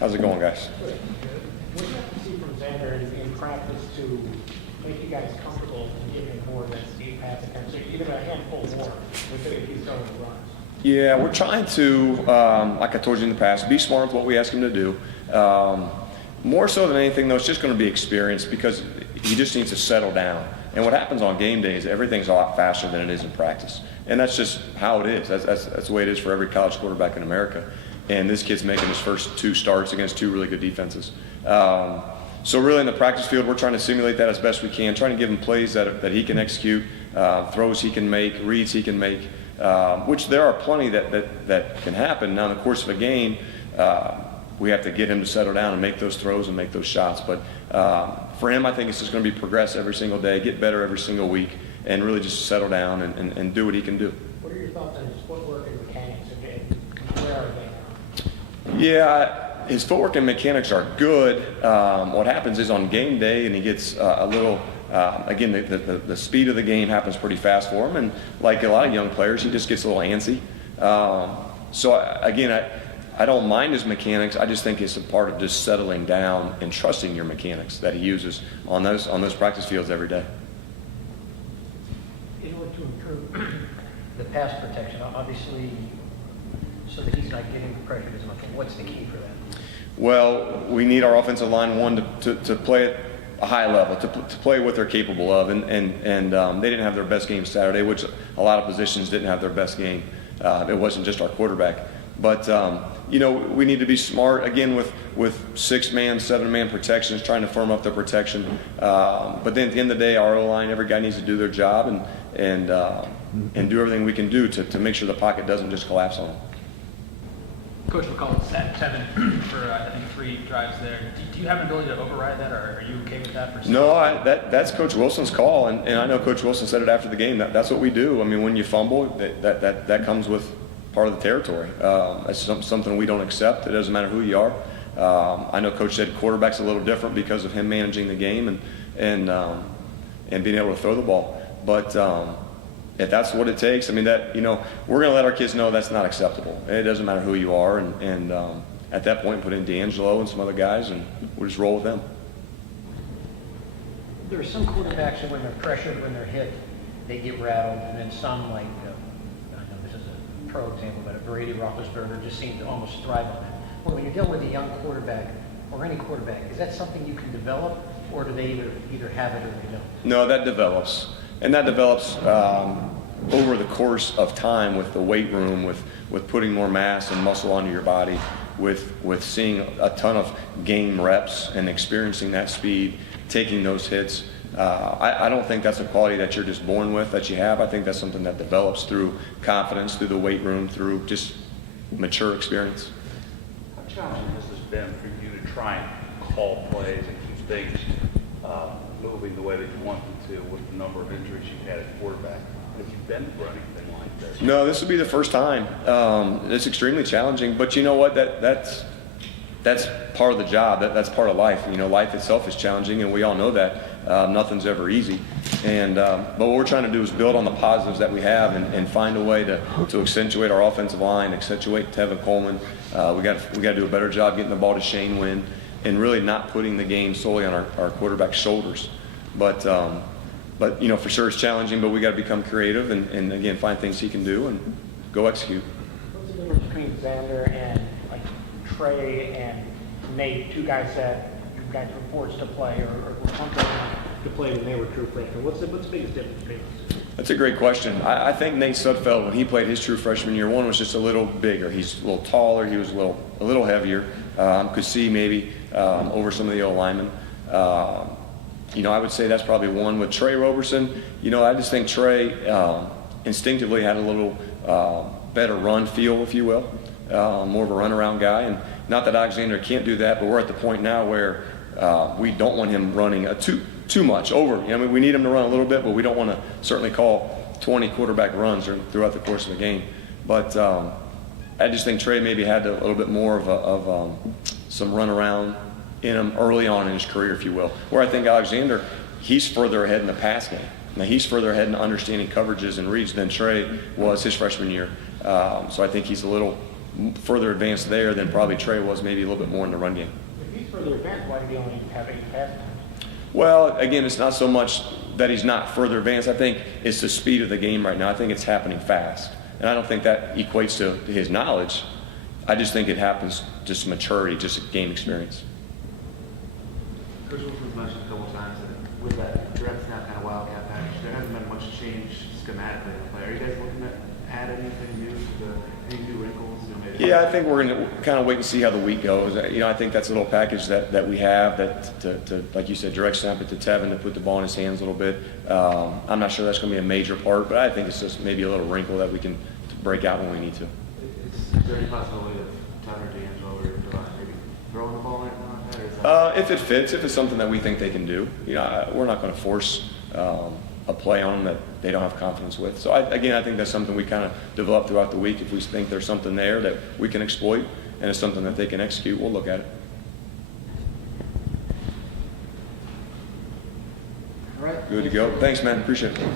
How's it going, guys? Good. What do you have to see from Xander in practice to make you guys comfortable in giving more than Steve pass attempts, so even a handful more if he's throwing the runs? Yeah, we're trying to, like I told you in the past, be smart with what we ask him to do. More so than anything, though, it's just going to be experience because he just needs to settle down. And what happens on game day is everything's a lot faster than it is in practice. And that's just how it is. That's the way it is for every college quarterback in America. And this kid's making his first 2 starts against 2 really good defenses. So really in the practice field, we're trying to simulate that as best we can, trying to give him plays that he can execute, throws he can make, reads he can make, which there are plenty that can happen. Now in the course of a game, we have to get him to settle down and make those throws and make those shots. But for him, I think it's just going to be progress every single day, get better every single week, and really just settle down and do what he can do. What are your thoughts on his footwork and mechanics, and where are they now? Yeah, his footwork and mechanics are good. What happens is on game day, and he gets a little, again, the speed of the game happens pretty fast for him, and like a lot of young players, he just gets a little antsy. Again, I don't mind his mechanics. I just think it's a part of just settling down and trusting your mechanics that he uses on those practice fields every day. In order to improve the pass protection, obviously, so that he's not getting pressured as much, what's the key for that? Well, we need our offensive line, one, to play at a high level, to play what they're capable of, and they didn't have their best game Saturday, which a lot of positions didn't have their best game. It wasn't just our quarterback. But, we need to be smart, again, with 6-man, 7-man protections, trying to firm up the protection. But then at the end of the day, our O-line, every guy needs to do their job and do everything we can do to make sure the pocket doesn't just collapse on them. Coach McCall set 7 for, I think, 3 drives there. Do you have an ability to override that, or are you okay with that? For No, that's Coach Wilson's call, and I know Coach Wilson said it after the game. That's what we do. I mean, when you fumble, that comes with part of the territory. That's something we don't accept. It doesn't matter who you are. I know Coach said quarterback's a little different because of him managing the game and being able to throw the ball. But if that's what it takes, I mean, we're going to let our kids know that's not acceptable. It doesn't matter who you are, and at that point, put in D'Angelo and some other guys, and we'll just roll with them. There are some quarterbacks that when they're pressured, when they're hit, they get rattled, and then some, like, I know this is a pro example, but a Brady Roethlisberger just seems to almost thrive on that. When you're dealing with a young quarterback, or any quarterback, is that something you can develop, or do they either have it or they don't? No, that develops. And that develops over the course of time with the weight room, with putting more mass and muscle onto your body, with seeing a ton of game reps and experiencing that speed, taking those hits. I don't think that's a quality that you're just born with, that you have. I think that's something that develops through confidence, through the weight room, through just mature experience. How challenging has this been for you to try and call plays and keep things moving the way that you want them to with the number of injuries you've had at quarterback? Have you been through anything like this? No, this will be the first time. It's extremely challenging, but you know what? That's part of the job. That's part of life. Life itself is challenging, and we all know that. Nothing's ever easy. But what we're trying to do is build on the positives that we have and find a way to accentuate our offensive line, accentuate Tevin Coleman. We got to do a better job getting the ball to Shane Wynn and really not putting the game solely on our quarterback's shoulders. But for sure it's challenging, but we got to become creative and again, find things he can do and go execute. What's the difference between Xander and like Trey and Nate, 2 guys that you guys were forced to play or were comfortable to play when they were true freshmen? What's the biggest difference between us? That's a great question. I think Nate Sudfeld, when he played his true freshman year, one was just a little bigger. He's a little taller. He was a little heavier. Could see maybe over some of the old linemen. I would say that's probably one. With Trey Roberson, I just think Trey instinctively had a little better run feel, if you will, more of a runaround guy. And not that Alexander can't do that, but we're at the point now where we don't want him running too much over. We need him to run a little bit, but we don't want to certainly call 20 quarterback runs throughout the course of the game. But I just think Trey maybe had a little bit more of some runaround in him early on in his career, if you will. Where I think Alexander, he's further ahead in the pass game. Now, he's further ahead in understanding coverages and reads than Trey was his freshman year. So I think he's a little further advanced there than probably Trey was, maybe a little bit more in the run game. If he's further advanced, why did he only have 8 pass attempts? Well, again, it's not so much that he's not further advanced. I think it's the speed of the game right now. I think it's happening fast. And I don't think that equates to his knowledge. I just think it happens just maturity, just game experience. Coach Wilson's mentioned a couple times that with that direct snap kind of wildcat package, there hasn't been much change schematically in the play. Are you guys looking to add anything new to any new wrinkles? You know, maybe Yeah, I think we're going to kind of wait and see how the week goes. I think that's a little package that we have that to like you said, direct snap it to Tevin to put the ball in his hands a little bit. I'm not sure that's going to be a major part, but I think it's just maybe a little wrinkle that we can break out when we need to. is there any possibility that Todd or D'Angelo or maybe throwing the ball like that? Or is that If it fits, if it's something that we think they can do, we're not going to force a play on them that they don't have confidence with. So I think that's something we kind of develop throughout the week. If we think there's something there that we can exploit and it's something that they can execute, we'll look at it. all right? Good to go. Thanks, man. Appreciate it.